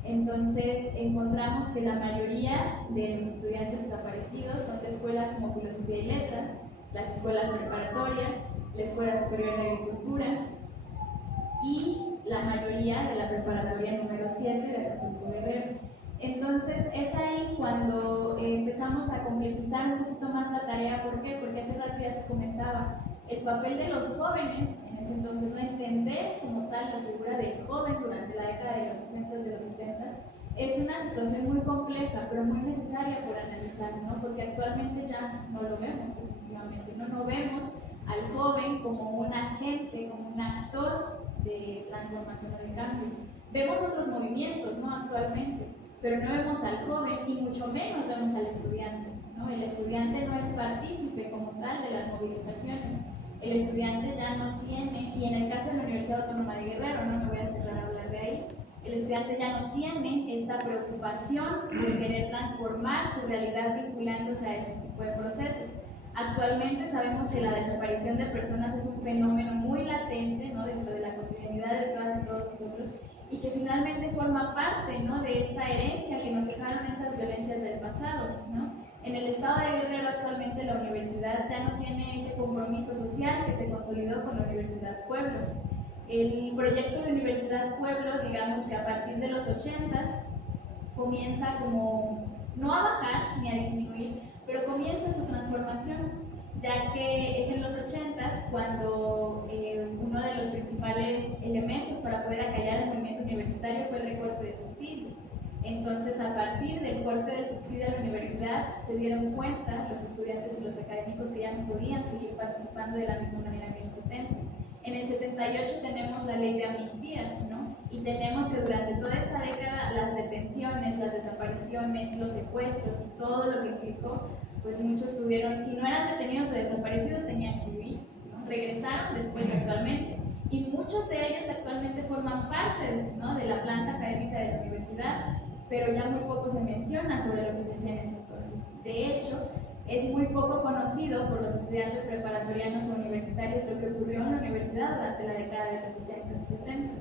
Entonces, encontramos que la mayoría de los estudiantes desaparecidos son de escuelas como Filosofía y Letras, las escuelas preparatorias, la Escuela Superior de Agricultura y la mayoría de la preparatoria número 7 de Acapulco Guerrero. Entonces, es ahí cuando empezamos a complejizar un poquito más la tarea. ¿Por qué? Porque hace rato ya se comentaba el papel de los jóvenes, en ese entonces, no entender como tal la figura del joven durante la década de los 60 y de los 70, es una situación muy compleja, pero muy necesaria por analizar, ¿no? Porque actualmente ya no lo vemos, efectivamente, no vemos al joven como un agente, como un actor de transformación o de cambio. Vemos otros movimientos, ¿no?, actualmente, pero no vemos al joven y mucho menos vemos al estudiante, ¿no? El estudiante no es partícipe como tal de las movilizaciones. El estudiante ya no tiene, y en el caso de la Universidad Autónoma de Guerrero, no me voy a cerrar a hablar de ahí, el estudiante ya no tiene esta preocupación de querer transformar su realidad vinculándose a este tipo de procesos. Actualmente sabemos que la desaparición de personas es un fenómeno muy latente, ¿no?, dentro de la cotidianidad de todas y todos nosotros, y que finalmente forma parte, ¿no?, de esta herencia que nos dejaron estas violencias del pasado, ¿no? En el estado de Guerrero actualmente la universidad ya no tiene ese compromiso social que se consolidó con la Universidad Pueblo. El proyecto de Universidad Pueblo, digamos que a partir de los 80s, comienza como no a bajar ni a disminuir, pero comienza su transformación, ya que es en los 80s cuando uno de los principales elementos para poder acallar el movimiento universitario fue el recorte de subsidio. Entonces, a partir del corte del subsidio a la universidad, se dieron cuenta los estudiantes y los académicos que ya no podían seguir participando de la misma manera que en los 70. En el 78 tenemos la ley de amnistía, ¿no? Y tenemos que durante toda esta década las detenciones, las desapariciones, los secuestros y todo lo que implicó, pues muchos tuvieron, si no eran detenidos o desaparecidos, tenían que huir, ¿no? Regresaron después actualmente. y muchos de ellos actualmente forman parte, ¿no?, de la planta académica de la universidad, pero ya muy poco se menciona sobre lo que se hacía en ese entonces. De hecho, es muy poco conocido por los estudiantes preparatorianos o universitarios lo que ocurrió en la universidad durante la década de los 60 y 70.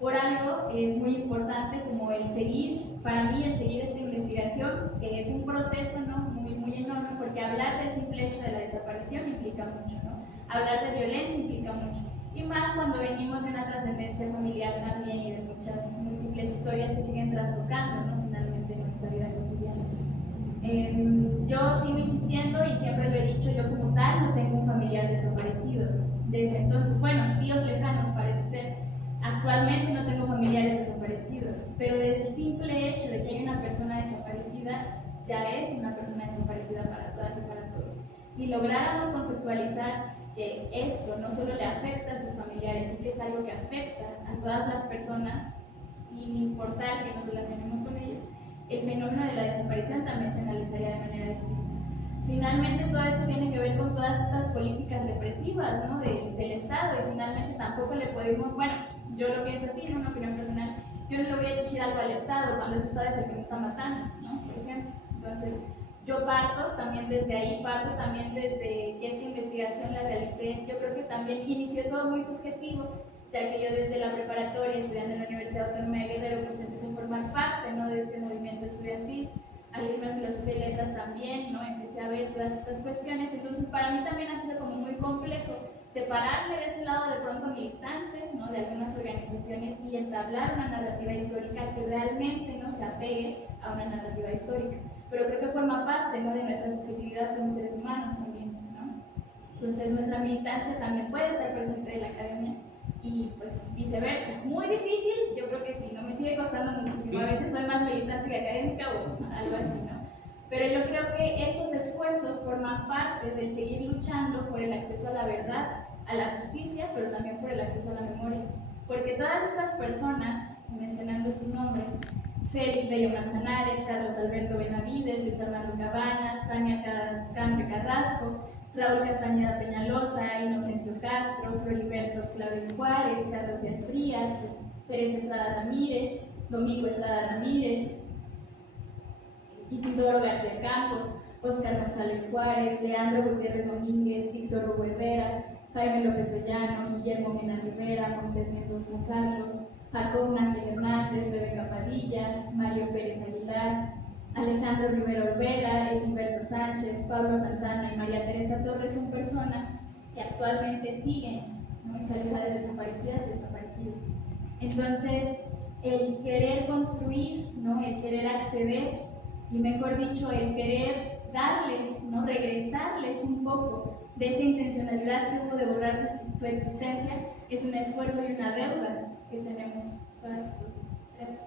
Por algo es muy importante como el seguir, para mí el seguir esta investigación, que es un proceso, ¿no?, muy enorme, porque hablar del simple hecho de la desaparición implica mucho, ¿no? Hablar de violencia implica mucho, y más cuando venimos de una trascendencia familiar también y de muchas múltiples historias que siguen trastocando, ¿no?, finalmente nuestra vida cotidiana. Yo sigo insistiendo y siempre lo he dicho, yo como tal no tengo un familiar desaparecido. Desde entonces, bueno, tíos lejanos parece ser. Actualmente no tengo familiares desaparecidos, pero desde el simple hecho de que hay una persona desaparecida, ya es una persona desaparecida para todas y para todos. Si lográramos conceptualizar que esto no solo le afecta a sus familiares, sino que es algo que afecta a todas las personas, sin importar que nos relacionemos con ellos, el fenómeno de la desaparición también se analizaría de manera distinta. Finalmente, todo esto tiene que ver con todas estas políticas represivas, ¿no?, del Estado, y finalmente tampoco le podemos, bueno, yo lo pienso así, en una opinión personal, yo no le voy a exigir algo al Estado cuando ese Estado es el que me está matando, ¿no?, por ejemplo. Entonces, yo parto también desde ahí, parto también desde que esta investigación la realicé. Yo creo que también inició todo muy subjetivo, ya que yo desde la preparatoria, estudiando en la Universidad Autónoma de Guerrero, pues empecé a formar parte, ¿no?, de este movimiento estudiantil. Al irme a Filosofía y Letras también, ¿no?, empecé a ver todas estas cuestiones. Entonces, para mí también ha sido como muy complejo separarme de ese lado de pronto militante, ¿no?, de algunas organizaciones, y entablar una narrativa histórica que realmente no se apegue a una narrativa histórica. Pero creo que forma parte, ¿no?, de nuestra subjetividad como seres humanos también, ¿no? Entonces, nuestra militancia también puede estar presente en la academia y pues viceversa. Muy difícil, yo creo que sí, ¿no? Me sigue costando muchísimo. A veces soy más militante que académica o algo así, ¿no? Pero yo creo que estos esfuerzos forman parte del seguir luchando por el acceso a la verdad, a la justicia, pero también por el acceso a la memoria. Porque todas estas personas, mencionando sus nombres, Félix Bello Manzanares, Carlos Alberto Benavides, Luis Armando Cabanas, Tania Cante Carrasco, Raúl Castañeda Peñalosa, Inocencio Castro, Floriberto Clavel Juárez, Carlos Díaz Frías, Teresa Estrada Ramírez, Domingo Estrada Ramírez, Isidoro García Campos, Óscar González Juárez, Leandro Gutiérrez Domínguez, Víctor Hugo Herrera, Jaime López Ollano, Guillermo Mena Rivera, Moisés Mendoza Carlos, Jacob Nájel Hernández, Rebeca Padilla, Mario Pérez Aguilar, Alejandro Rivera Olvera, Edilberto Sánchez, Pablo Santana y María Teresa Torres son personas que actualmente siguen, ¿no?, en calidad de desaparecidas y desaparecidos. Entonces, el querer construir, ¿no?, el querer acceder, y mejor dicho, el querer darles, ¿no?, regresarles un poco de esa intencionalidad que hubo de borrar su existencia, es un esfuerzo y una deuda que tenemos todas y todos. Gracias.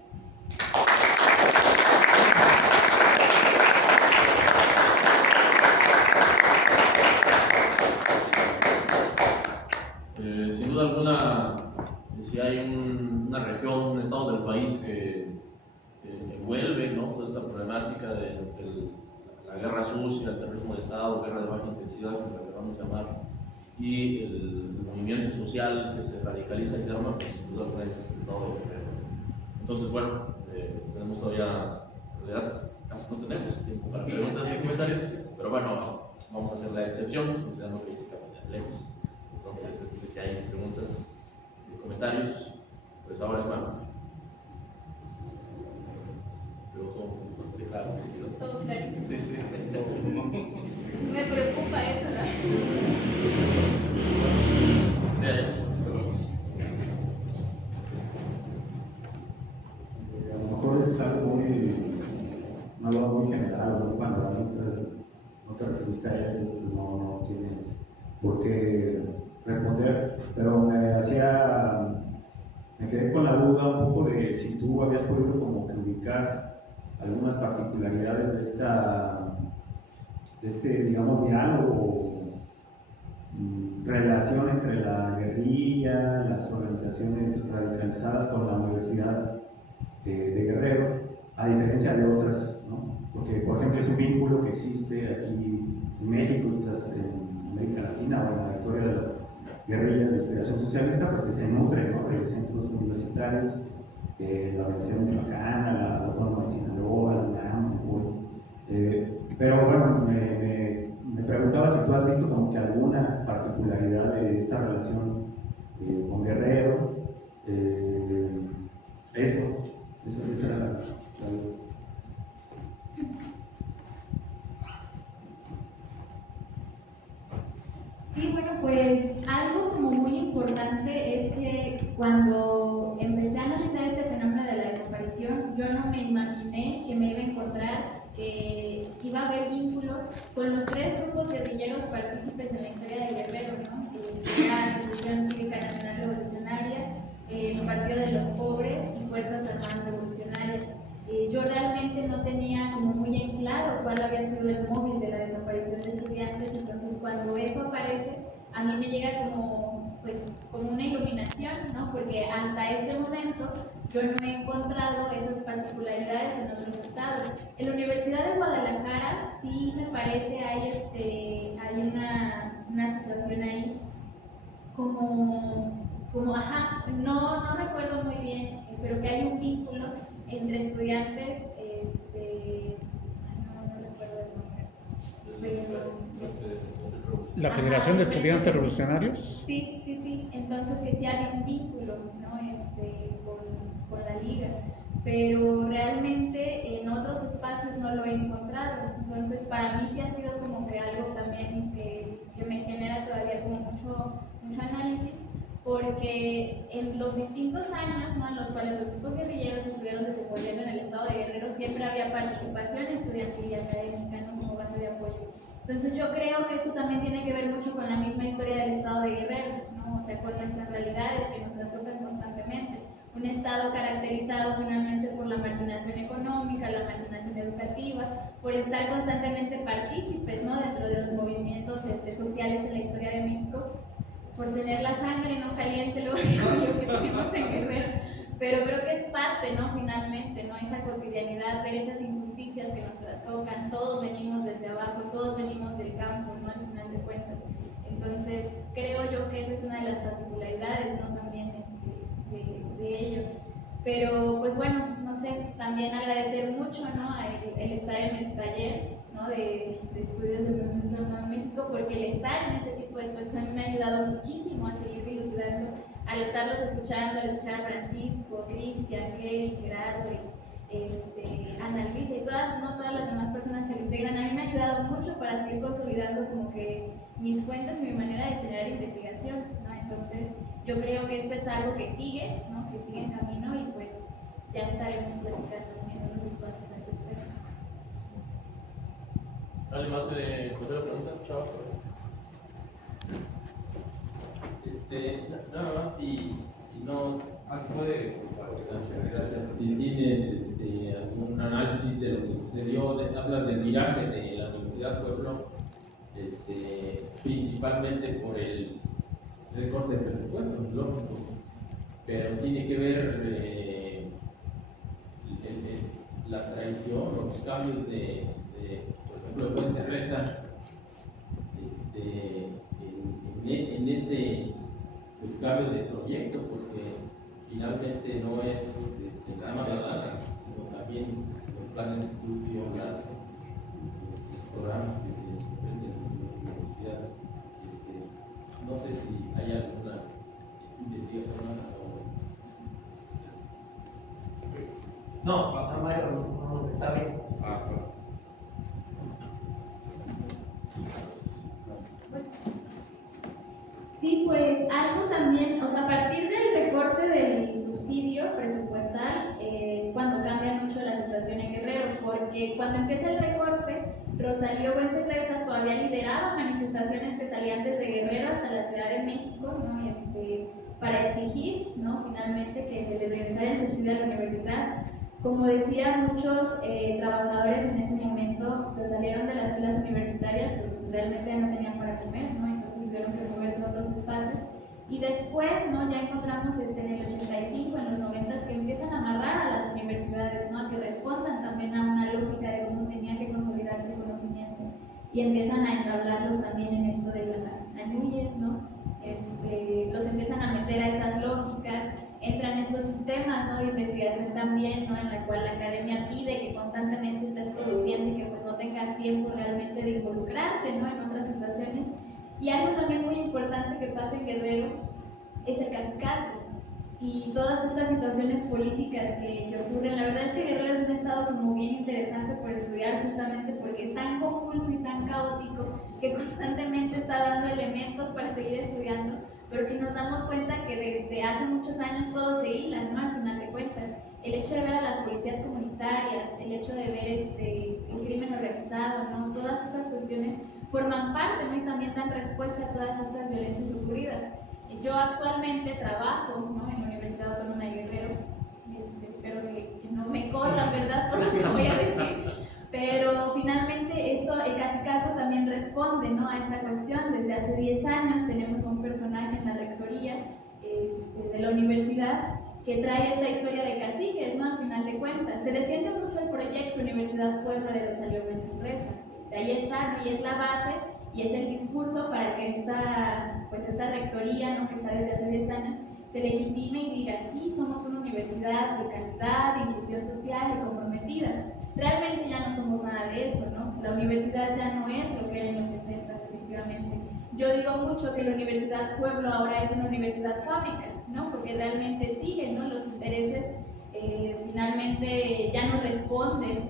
Sin duda alguna, si hay una región, un estado del país que envuelve, ¿no?, toda esta problemática de la guerra sucia, el terrorismo de Estado, guerra de baja intensidad, como la queramos llamar, y el movimiento social que se radicaliza y se arma, pues sin duda alguna es el estado de Guerrero. Entonces, bueno, tenemos todavía, en realidad casi no tenemos tiempo para preguntas y comentarios, pero bueno, vamos a hacer la excepción, considerando que Jessica viene lejos. Entonces, si hay preguntas y comentarios, pues ahora es bueno. Pero todo bastante claro. Todo clarísimo. Sí, sí. Me preocupa eso, ¿no? Sí, a lo mejor es algo muy general, ¿no? Cuando no te referiste a él, pues no tienes por qué responder, pero me quedé con la duda un poco de si tú habías podido como que ubicar algunas particularidades de este, digamos, diálogo, relación entre la guerrilla, las organizaciones radicalizadas con la Universidad de Guerrero, a diferencia de otras, ¿no? Porque, por ejemplo, es un vínculo que existe aquí en México, quizás en América Latina o en la historia de las guerrillas de inspiración socialista, pues que se nutren, ¿no?, de centros universitarios, la Universidad Michoacana, la Autónoma de Sinaloa, la UNAM, pero bueno, me preguntaba si tú has visto como que alguna particularidad de esta relación con Guerrero. Esa era la. Sí, bueno, pues algo como muy importante es que cuando empecé a analizar este fenómeno de la desaparición, yo no me imaginé que me iba a encontrar que iba a haber vínculo con los 3 grupos guerrilleros partícipes en la historia de Guerrero, ¿no? La Asociación Cívica Nacional Revolucionaria, el Partido de los Pobres y Fuerzas Armadas Revolucionarias. Yo realmente no tenía como muy en claro cuál había sido el móvil de la desaparición de estudiantes, entonces cuando eso aparece, a mí me llega como, pues, como una iluminación, ¿no? Porque hasta este momento yo no he encontrado esas particularidades en otros estados. En la Universidad de Guadalajara sí me parece hay una situación ahí como ajá, no recuerdo muy bien, pero que hay un vínculo entre estudiantes, no recuerdo el nombre. ¿La Federación de Estudiantes Revolucionarios? Sí, entonces que sí había un vínculo, ¿no? Con la liga, pero realmente en otros espacios no lo he encontrado, entonces para mí sí ha sido como que algo también que me genera todavía como mucho análisis, porque en los distintos años, ¿no?, en los cuales los grupos guerrilleros estuvieron desenvolviendo en el estado de Guerrero, siempre había participación estudiantil y académica, ¿no?, como base de apoyo. Entonces yo creo que esto también tiene que ver mucho con la misma historia del estado de Guerrero, ¿no?, o sea, con nuestras realidades que nos las tocan constantemente. Un estado caracterizado finalmente por la marginación económica, la marginación educativa, por estar constantemente partícipes, ¿no?, dentro de los movimientos sociales en la historia de México, por tener la sangre no caliente, lo que tenemos en Guerrero, pero creo que es parte, ¿no?, finalmente, ¿no?, esa cotidianidad, ver esas injusticias que nos trastocan, todos venimos desde abajo, todos venimos del campo, ¿no?, al final de cuentas. Entonces, creo yo que esa es una de las particularidades, ¿no?, también de ello. Pero, pues bueno, no sé, también agradecer mucho, ¿no?, el estar en el taller, ¿no?, de estudios de movimiento en México, porque el estar en este tipo de espacios a mí me ha ayudado muchísimo a seguir dilucidando, al estarlos escuchando, al escuchar a Francisco, Cristian, Kelly, Gerardo, Ana Luisa y todas las demás personas que lo integran. A mí me ha ayudado mucho para seguir consolidando como que mis fuentes y mi manera de generar investigación, ¿no? Entonces yo creo que esto es algo que sigue, ¿no?, que sigue en camino, y pues ya estaremos platicando en otros espacios al respecto. ¿Alguien más otra pregunta, Chava? Nada más si no. Se puede, por favor. Gracias. Si tienes algún análisis de lo que sucedió, hablas del viraje de la Universidad Pueblo, principalmente por el recorte de presupuestos, lógico, pero tiene que ver la traición, los cambios por ejemplo, de Buen Cerveza, en ese pues, cambio de proyecto, porque finalmente no es nada más la lana, sino también los planes de estudio, los programas que se emprenden en la universidad. No sé si hay alguna investigación más a favor. No, no, está bien. Sí, pues algo también, o sea, a partir del recorte del subsidio presupuestal es cuando cambia mucho la situación en Guerrero, porque cuando empieza el recorte, Rosalío Buencerresa todavía lideraba manifestaciones que salían desde Guerrero hasta la Ciudad de México, ¿no?, para exigir, ¿no?, finalmente que se les regresara el subsidio a la universidad. Como decía, muchos trabajadores en ese momento se salieron de las filas universitarias porque realmente ya no tenían para comer, ¿no?, entonces tuvieron que moverse a otros espacios. Y después, ¿no?, ya encontramos en el 85, en los 90, que empiezan a amarrar a las universidades, ¿no?, a que respondan también a una lógica de cómo tenía que consolidarse el conocimiento. Y empiezan a entablarlos también en esto de la ANUYES, ¿no?, estos sistemas, ¿no?, de investigación también, ¿no?, en la cual la academia pide que constantemente estés produciendo y que pues no tengas tiempo realmente de involucrarte, ¿no?, en otras situaciones. Y algo también muy importante que pasa en Guerrero es el cacicazgo y todas estas situaciones políticas que ocurren. La verdad es que Guerrero es un estado como bien interesante por estudiar, justamente porque es tan convulso y tan caótico que constantemente está dando elementos para seguir estudiando, pero que nos damos cuenta que desde hace muchos años todo se hila, ¿no?, al final de cuentas. El hecho de ver a las policías comunitarias, el hecho de ver el crimen organizado, ¿no?, todas estas cuestiones forman parte, ¿no?, y también dan respuesta a todas estas violencias ocurridas. Yo actualmente trabajo, ¿no?, en la Universidad Autónoma de Guerrero. Espero que no me corran, ¿verdad?, por lo que voy a decir. Pero finalmente el cacicazgo también responde, ¿no?, a esta cuestión. Desde hace 10 años tenemos a un personaje en la rectoría de la universidad que trae esta historia de caciques, ¿no?, al final de cuentas. Se defiende mucho el proyecto Universidad Pueblo de Rosalío Mendoza. Ahí está, ¿no?, y es la base y es el discurso para que esta rectoría, ¿no?, que está desde hace 10 años, se legitime y diga: sí, somos una universidad de calidad, de inclusión social y comprometida. Realmente ya no somos nada de eso, ¿no? La universidad ya no es lo que era en los 70, definitivamente. Yo digo mucho que la Universidad Pueblo ahora es una universidad fábrica, ¿no?, porque realmente siguen, ¿no?, los intereses, finalmente ya no responden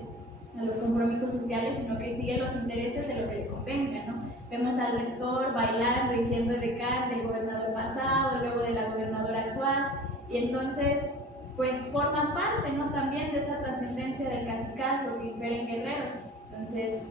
a los compromisos sociales, sino que sigue los intereses de lo que le convenga, ¿no? Vemos al rector bailando y siendo edecán del gobernador pasado, luego de la gobernadora actual, y entonces pues forman parte, ¿no?, también de esa trascendencia del cacicazgo que impera en Guerrero. Entonces,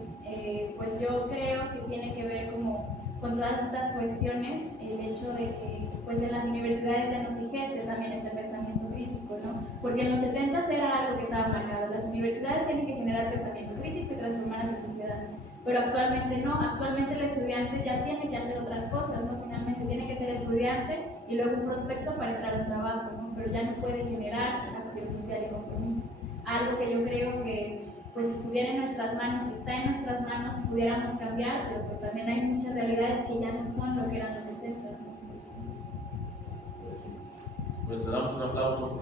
pues yo creo que tiene que ver como con todas estas cuestiones, el hecho de que pues en las universidades ya no se geste también este pensamiento crítico, ¿no? Porque en los 70 era algo que estaba marcado. Las universidades tienen que generar pensamiento crítico y transformar a su sociedad. Pero actualmente no, actualmente el estudiante ya tiene que hacer otras cosas, ¿no? Finalmente tiene que ser estudiante y luego un prospecto para entrar a un trabajo, ¿no? Pero ya no puede generar acción social y compromiso. Algo que yo creo que pues estuviera en nuestras manos, está en nuestras manos, pudiéramos cambiar, pero pues también hay muchas realidades que ya no son lo que eran los 70, ¿no? Pues le damos un aplauso.